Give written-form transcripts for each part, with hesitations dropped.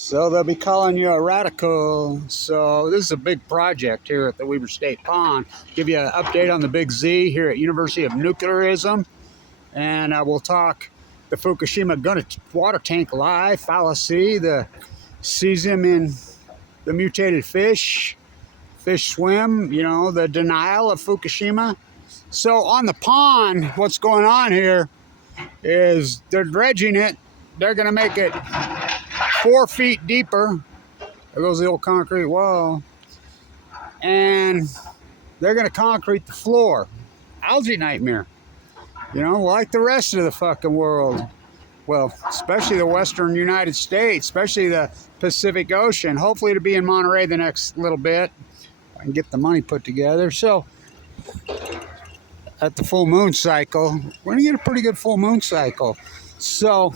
So they'll be calling you a radical. So this is a big project here at the Weber State Pond. Give you an update on the Big Z here at University of Nuclearism. And we'll talk the Fukushima gun water tank lie, fallacy, the cesium in the mutated fish swim, you know, the denial of Fukushima. So on the pond, what's going on here is they're dredging it. They're going to make it 4 feet deeper. There goes the old concrete wall. And they're going to concrete the floor. Algae nightmare. You know, like the rest of the fucking world. Well, especially the western United States, especially the Pacific Ocean. Hopefully to be in Monterey the next little bit. I can get the money put together. So, at the full moon cycle, we're going to get a pretty good full moon cycle. So,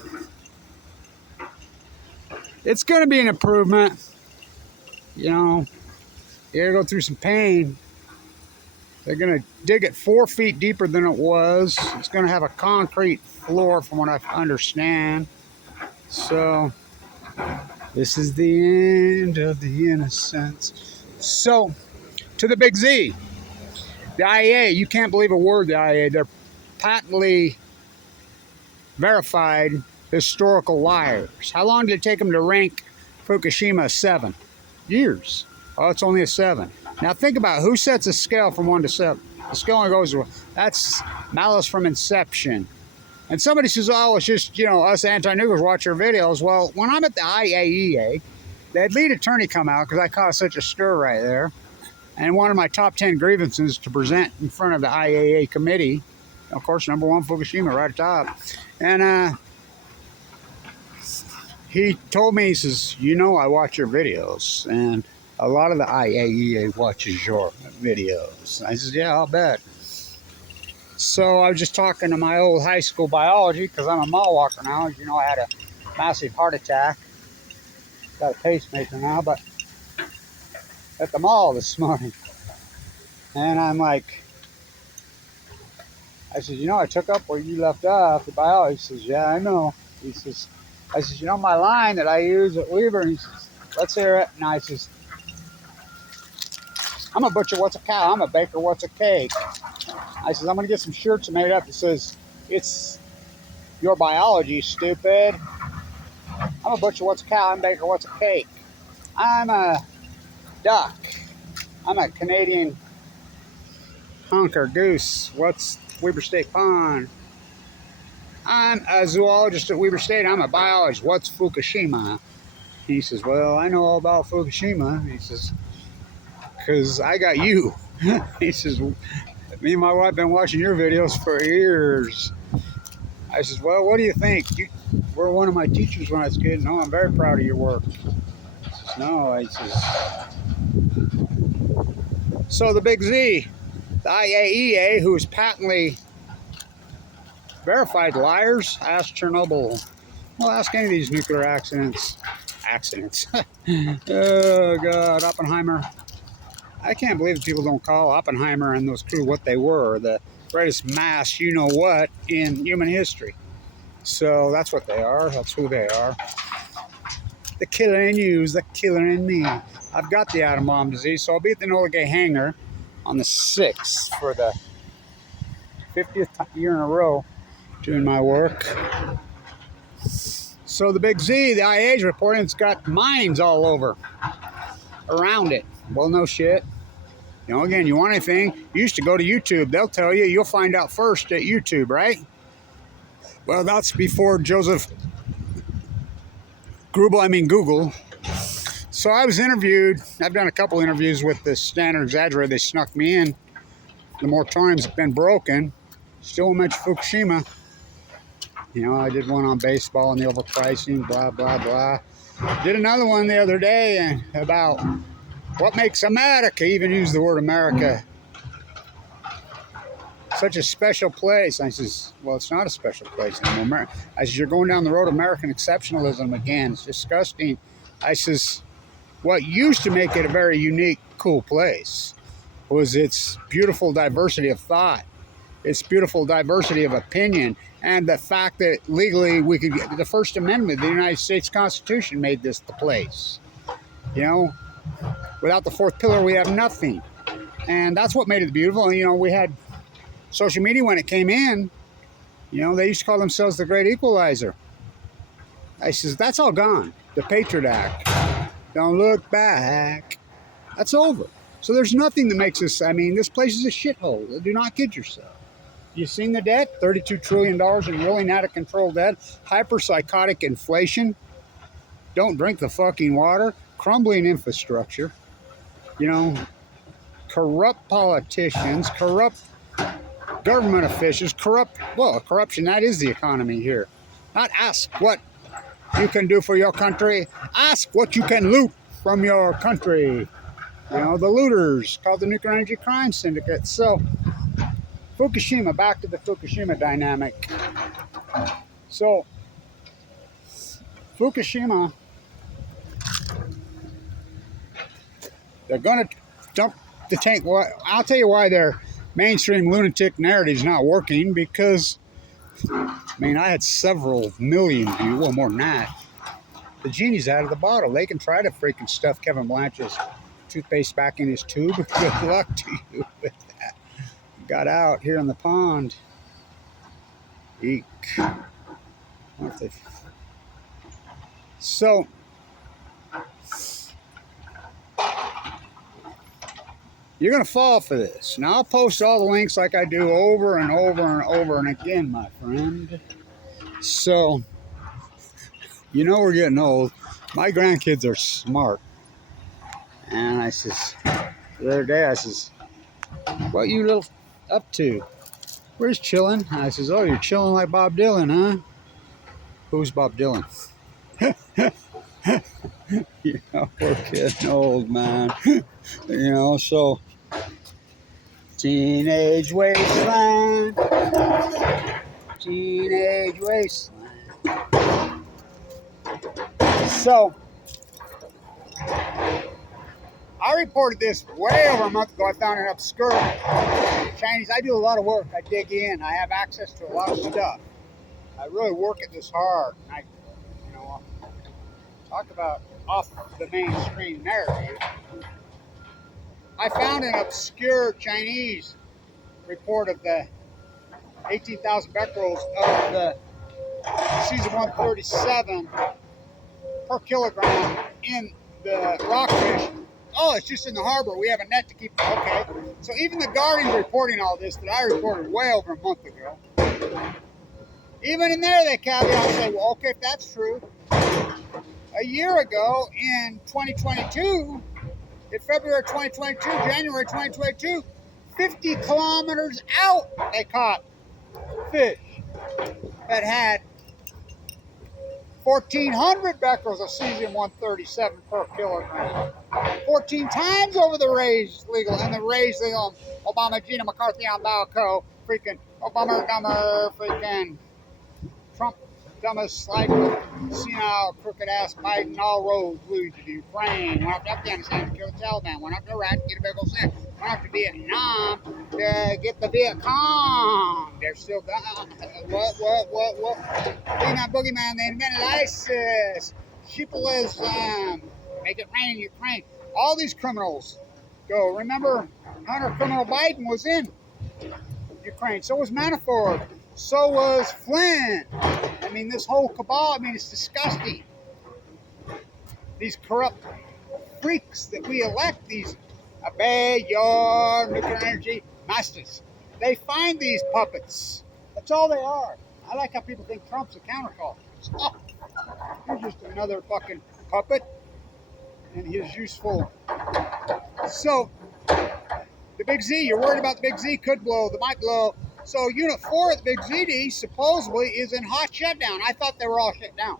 it's going to be an improvement. You know, you got to go through some pain. They're going to dig it 4 feet deeper than it was. It's going to have a concrete floor from what I understand. So, this is the end of the innocence. So, to the Big Z. The IAEA, you can't believe a word the IAEA. They're patently verified historical liars. How long did it take them to rank Fukushima a 7? Years. Oh, it's only a 7. Now think about who sets a scale from 1 to 7. The scale only goes, that's malice from inception. And somebody says, oh, it's just, you know, us anti-nuclears watch your videos. Well, when I'm at the IAEA, the lead attorney come out, because I caused such a stir right there, and one of my top 10 grievances to present in front of the IAEA committee, of course, number 1, Fukushima, right at the top. And he told me, he says, you know, I watch your videos, and a lot of the IAEA watches your videos. I said, yeah, I'll bet. So I was just talking to my old high school biology, because I'm a mall walker now. As you know, I had a massive heart attack. Got a pacemaker now, but at the mall this morning. And I'm like, I said, you know, I took up where you left off, the biology. He says, yeah, I know. He says, I said, you know my line that I use at Weber? And he says, let's hear it. And I says, I'm a butcher, what's a cow? I'm a baker, what's a cake? I says, I'm going to get some shirts made up that says, it's your biology, stupid. I'm a butcher, what's a cow? I'm a baker, what's a cake? I'm a duck. I'm a Canadian honker goose. What's Weber State Pond? I'm a zoologist at Weber State. I'm a biologist. What's Fukushima? He says, well, I know all about Fukushima. He says, because I got you. He says, me and my wife have been watching your videos for years. I says, well, what do you think? You were one of my teachers when I was a kid. No, I'm very proud of your work. He says, no, I says. So the Big Z, the IAEA, who is patently verified liars, ask Chernobyl. Well, ask any of these nuclear accidents. Oh, God, Oppenheimer. I can't believe that people don't call Oppenheimer and those crew what they were, the greatest mass you-know-what in human history. So that's what they are. That's who they are. The killer in you is the killer in me. I've got the atom bomb disease, so I'll be at the Enola Gay hangar on the 6th for the 50th year in a row doing my work. So the Big Z, the IAEA is reporting it's got mines all over around it. Well, no shit. You know, again, you want anything, you used to go to YouTube. They'll tell you, you'll find out first at YouTube, right? Well, that's before Joseph Google. So I was interviewed. I've done a couple interviews with the Standard Exaggerator. They snuck me in. The moratorium's been broken. Still won't mention Fukushima. You know, I did one on baseball and the overpricing, blah, blah, blah. Did another one the other day and about what makes America, even use the word America, such a special place. I says, well, it's not a special place anymore. I says, you're going down the road of American exceptionalism again. It's disgusting. I says, what used to make it a very unique, cool place was its beautiful diversity of thought. its beautiful diversity of opinion, and the fact that legally we could get the First Amendment of the United States Constitution made this the place. You know, without the fourth pillar, we have nothing. And that's what made it beautiful. And, you know, we had social media when it came in. You know, they used to call themselves the Great Equalizer. I says, that's all gone. The Patriot Act. Don't look back. That's over. So there's nothing that makes us, I mean, this place is a shithole. Do not kid yourself. You've seen the debt? $32 trillion in really out of control debt. Hyper-psychotic inflation. Don't drink the fucking water. Crumbling infrastructure. You know, corrupt politicians, corrupt government officials, corruption, that is the economy here. Not ask what you can do for your country. Ask what you can loot from your country. You know, the looters, called the Nuclear Energy Crime Syndicate. So, Fukushima, back to the Fukushima dynamic. So, Fukushima, they're going to dump the tank. Well, I'll tell you why their mainstream lunatic narrative is not working, because, I mean, I had several million views, well, more than that. The genie's out of the bottle. They can try to freaking stuff Kevin Blanch's toothpaste back in his tube. Good luck to you with that. Got out here in the pond. Eek. So, you're going to fall for this. Now, I'll post all the links like I do over and over and over and again, my friend. So, you know we're getting old. My grandkids are smart. And I says, the other day, I says, what you little up to? Where's chilling? I says, oh, you're chilling like Bob Dylan, huh? Who's Bob Dylan? You know, we're getting old, man. You know, so teenage wasteland. Teenage wasteland. So, I reported this way over a month ago. I found an obscure Chinese. I do a lot of work. I dig in. I have access to a lot of stuff. I really work at this hard. I, you know, talk about off the mainstream narrative. I found an obscure Chinese report of the 18,000 becquerels of the season 137 per kilogram in the rockfish. Oh, it's just in the harbor. We have a net to keep it. Okay. So even the Guardian's reporting all this that I reported way over a month ago. Even in there, they caveat and say, well, okay, if that's true. A year ago in 2022, in February 2022, January 2022, 50 kilometers out, they caught fish that had 1,400 becquerels of cesium 137 per kilogram. 14 times over the raised legal, and the raised legal Obama, Gina McCarthy on Balco, freaking Obama, dumber, freaking Trump, dumbest, like, senile, crooked ass Biden, all roads lead to Ukraine. Went up to Afghanistan to kill the Taliban. Went up to Iraq to get a big old set. Went up to Vietnam to get the Viet Cong. They're still gone. What? Boogeyman, they invented ISIS, sheepalism, make it rain in Ukraine. All these criminals go. Remember, Hunter Criminal Biden was in Ukraine. So was Manafort. So was Flynn. I mean, this whole cabal, I mean, it's disgusting. These corrupt freaks that we elect, these obey your nuclear energy masters. They find these puppets. That's all they are. I like how people think Trump's a counterculture. Oh, you're just another fucking puppet. And his useful. So, the Big Z, you're worried about the Big Z could blow, the might blow. So Unit 4 at the Big ZD supposedly is in hot shutdown. I thought they were all shut down.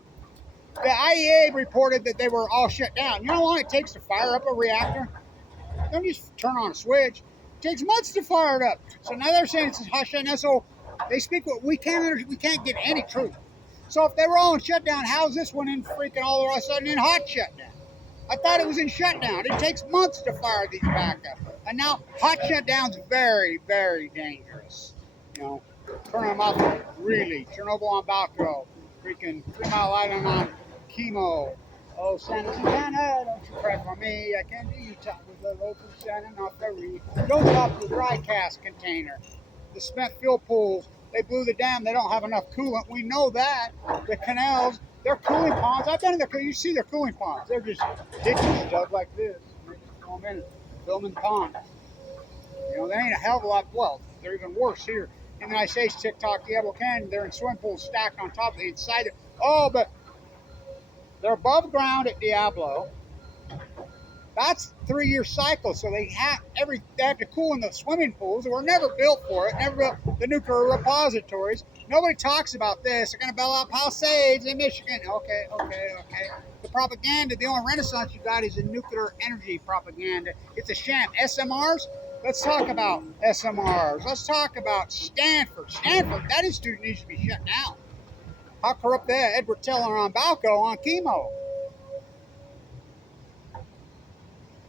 The IEA reported that they were all shut down. You know how long it takes to fire up a reactor? Don't just turn on a switch. It takes months to fire it up. So now they're saying it's in hot shutdown. So they speak what we can't get any truth. So if they were all in shutdown, how's this one in freaking all of a sudden in hot shutdown? I thought it was in shutdown. It takes months to fire these back up. And now hot shutdown's very, very dangerous. You know, turn them off really. Chernobyl on Balco, freaking 3 Mile Island on chemo. Oh, Santa Susana, don't you cry for me. I can't do you top with the local Santa, not the reef. Don't drop the dry cast container. The spent fuel pools, they blew the dam. They don't have enough coolant. We know that. The canals, they're cooling ponds. I've been in the, you see their cooling ponds. They're just ditches dug like this. They just throw them in, fill them in ponds. You know, they ain't a hell of a lot. Well, they're even worse here in the United States. TikTok, Diablo Canyon, they're in swimming pools stacked on top of the inside. Oh, but they're above ground at Diablo. That's 3-year cycle, so they have to cool in the swimming pools. They were never built for it. Never built the nuclear repositories. Nobody talks about this. They're going to build up Palisades in Michigan. Okay. The propaganda, the only renaissance you got is in nuclear energy propaganda. It's a sham. SMRs. Let's talk about SMRs. Let's talk about Stanford. Stanford, that institute needs to be shut down. How corrupt that Edward Teller on Balco on chemo.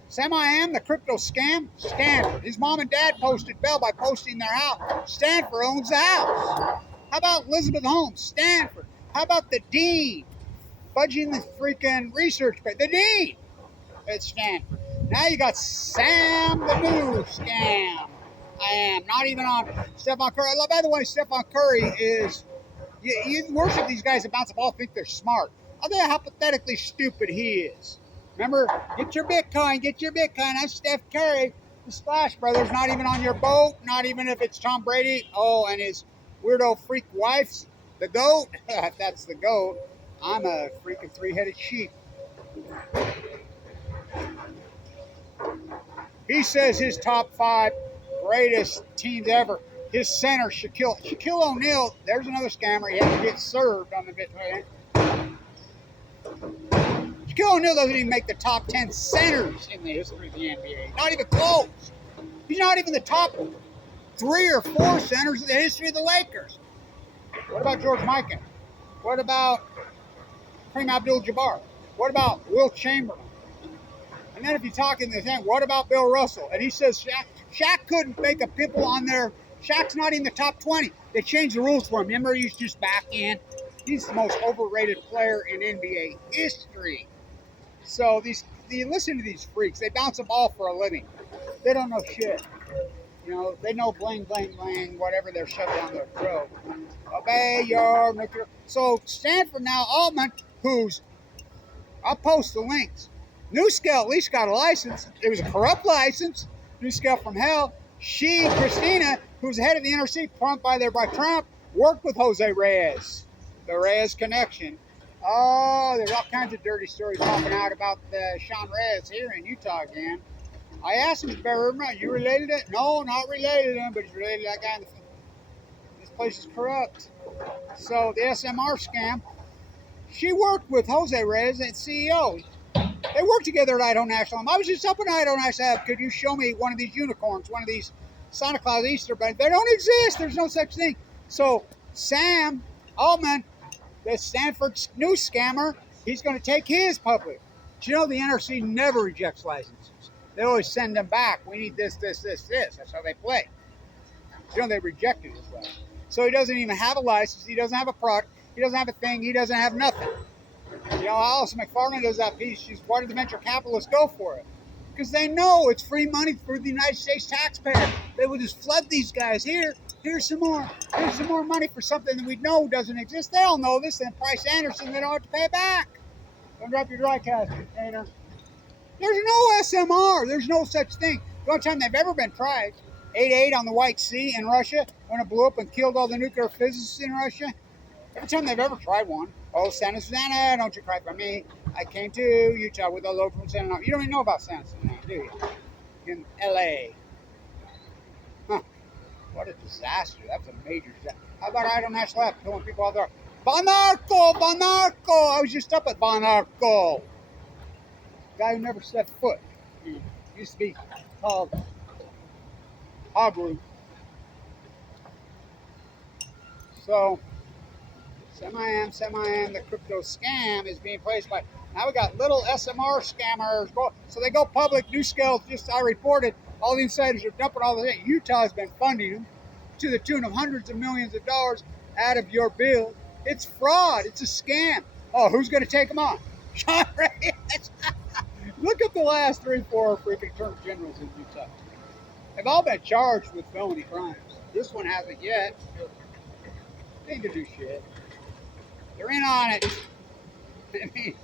Semi-Am, the crypto scam, Stanford. His mom and dad posted bail by posting their house. Stanford owns the house. How about Elizabeth Holmes, Stanford? How about the dean fudging the freaking research paper? The dean at Stanford. Now you got Sam the new scam. I am not even on Stephen Curry. By the way, Stephen Curry is, you worship these guys that bounce the ball, think they're smart. I'll tell you how pathetically stupid he is. Remember, get your Bitcoin, get your Bitcoin. I'm Steph Curry. The Splash Brothers, not even on your boat, not even if it's Tom Brady. Oh, and his weirdo freak wife's the goat. If that's the goat, I'm a freaking 3-headed sheep. He says his top 5 greatest teams ever. His center, Shaquille O'Neal, there's another scammer. He had to get served on the Bitcoin. Shaquille O'Neal doesn't even make the top 10 centers in the history of the NBA. Not even close. He's not even the top 3 or 4 centers in the history of the Lakers. What about George Mikan? What about Kareem Abdul-Jabbar? What about Wilt Chamberlain? And then if you talk in the thing, what about Bill Russell? And he says Shaq couldn't make a pimple on there. Shaq's not in the top 20. They changed the rules for him. Remember, he's just back in. He's the most overrated player in NBA history. So you listen to these freaks. They bounce a ball for a living. They don't know shit. You know, they know bling, bling, bling, whatever they're shoving down their throat. Obey your nuclear. So Stanford now, Altman, I'll post the links. NewScale at least got a license. It was a corrupt license. NewScale from hell. Christina, who's the head of the NRC, pumped by Trump, worked with Jose Reyes. The Reyes connection. Oh, there's all kinds of dirty stories popping out about Sean Reyes here in Utah again. I asked him, are you related to it? No, not related to him, but he's related to that guy in the This place is corrupt. So the SMR scam, she worked with Jose Reyes and CEO. They worked together at Idaho National Lab. I was just up in Idaho National Lab. Could you show me one of these unicorns, one of these Santa Claus Easter bunnies? They don't exist. There's no such thing. So Sam Altman, the Stanford news scammer, he's going to take his public. Do you know the NRC never rejects licenses? They always send them back. We need this. That's how they play. You know, they reject it as well. So he doesn't even have a license. He doesn't have a product. He doesn't have a thing. He doesn't have nothing. You know, Alice McFarland does that piece. Why did the venture capitalists go for it? Because they know it's free money for the United States taxpayer. They will just flood these guys. Here's some more money for something that we know doesn't exist. They all know this. And Price Anderson, they don't have to pay it back. Don't drop your dry cast container. There's no SMR. There's no such thing. The only time they've ever been tried, 8/8 on the White Sea in Russia, when it blew up and killed all the nuclear physicists in Russia. Every time they've ever tried one. Oh, Santa Susana, don't you cry for me. I came to Utah with a load from Santa. You don't even know about Santa Susana, do you? In L.A. Huh. What a disaster. That's a major disaster. How about Idaho National Lab killing people out there? Bonarco! I was just up at Bonarco. Guy who never set foot. He used to be called Hogru. So, Semi-Am, the crypto scam is being placed by, now we got little SMR scammers. So they go public, NewScale, I reported, all the insiders are dumping all the things. Utah has been funding them. to the tune of hundreds of millions of dollars out of your bill. It's fraud. It's a scam. Oh, who's going to take them on? Sean Reyes. Look at the last 3, 4 freaking attorney generals in Utah. They've all been charged with felony crimes. This one hasn't yet. They ain't gonna do shit. They're in on it. I mean,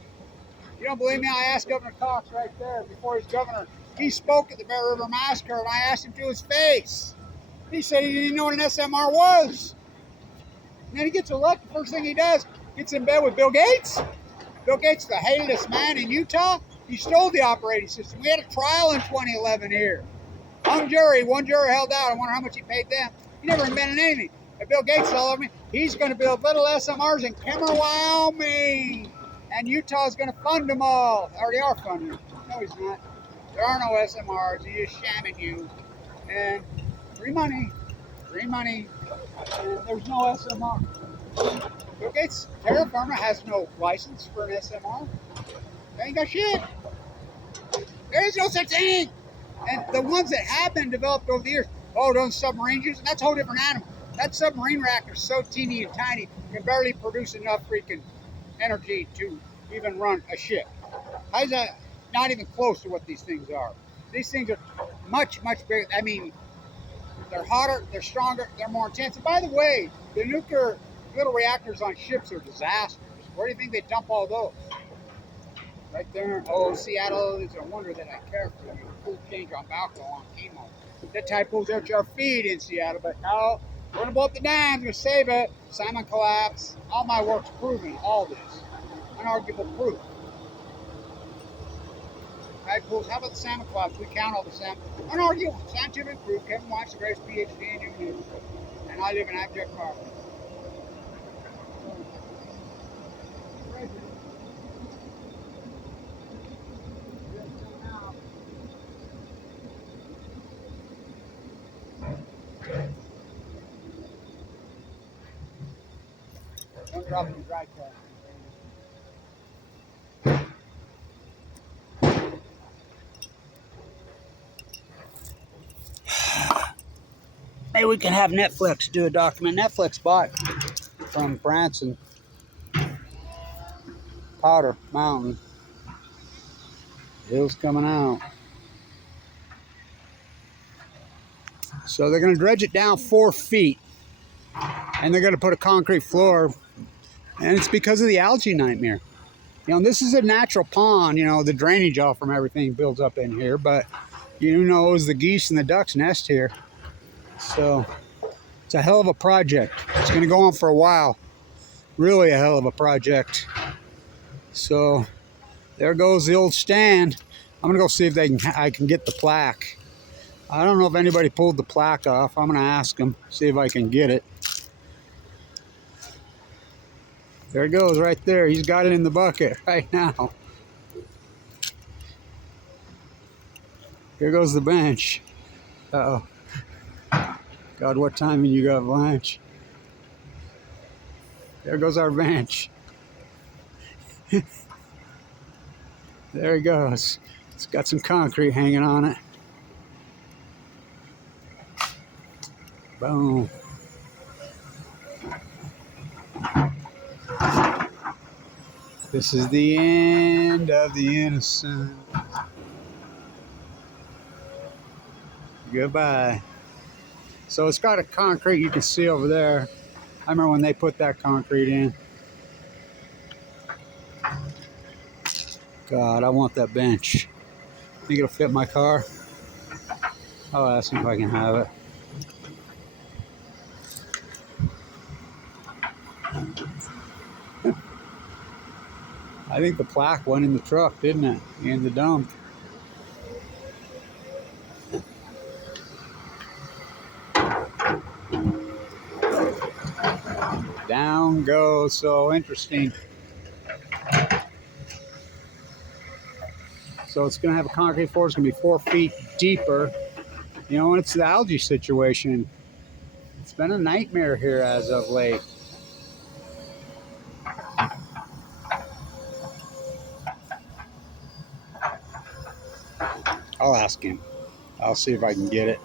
you don't believe me? I asked Governor Cox right there before he's governor. He spoke at the Bear River Massacre, and I asked him to his face. He said he didn't know what an SMR was. And then he gets elected. First thing he does, gets in bed with Bill Gates. Bill Gates, the hatedest man in Utah. He stole the operating system. We had a trial in 2011 here. One jury held out. I wonder how much he paid them. He never invented anything. And Bill Gates told me he's going to build little SMRs in Kemmer, Wyoming. And Utah's going to fund them all. They already are funding them. No, he's not. There are no SMRs. He's just shamming you. And free money. Free money. And there's no SMR. Bill Gates' terra firma has no license for an SMR. They ain't got shit. There is no such thing. And the ones that have been developed over the years, oh, those submarines using, that's a whole different animal. That submarine reactor is so teeny and tiny, can barely produce enough freaking energy to even run a ship. How's that? Not even close to what these things are. These things are much, much bigger. I mean, they're hotter, they're stronger, they're more intense. And by the way, the nuclear little reactors on ships are disasters. Where do you think they dump all those? Right there. Oh, Seattle, it's a wonder that I care for you. Full change on Balco on chemo. That type pulls out your feed in Seattle, but no, we're gonna blow up the dam, we're gonna save it. Salmon collapse. All my work's proving all this. Unarguable proof. Right, pools. How about the salmon collapse? We count all the salmon. Unarguable, scientific proof. Kevin White's the greatest PhD in human history. And I live in abject poverty. Don't drop it in dry cash. Maybe we can have Netflix do a document. Netflix bought from Branson Powder Mountain. Hill's coming out. So they're going to dredge it down 4 feet. And they're going to put a concrete floor. And it's because of the algae nightmare. You know, this is a natural pond. You know, the drainage all from everything builds up in here. But you know, the geese and the ducks nest here. So it's a hell of a project. It's going to go on for a while. Really a hell of a project. So there goes the old stand. I'm going to go see if I can get the plaque. I don't know if anybody pulled the plaque off. I'm going to ask them, see if I can get it. There it goes right there. He's got it in the bucket right now. Here goes the bench. Uh-oh. God, what timing you got, Blanch? There goes our bench. There he goes. It's got some concrete hanging on it. Boom. This is the end of the innocent. Goodbye. So it's got a concrete you can see over there. I remember when they put that concrete in. God, I want that bench. Think it'll fit my car? I'll ask him if I can have it. I think the plaque went in the truck, didn't it? In the dump. Down goes. So interesting. So it's going to have a concrete floor. It's going to be 4 feet deeper. You know, and it's the algae situation. It's been a nightmare here as of late. I'll ask him. I'll see if I can get it.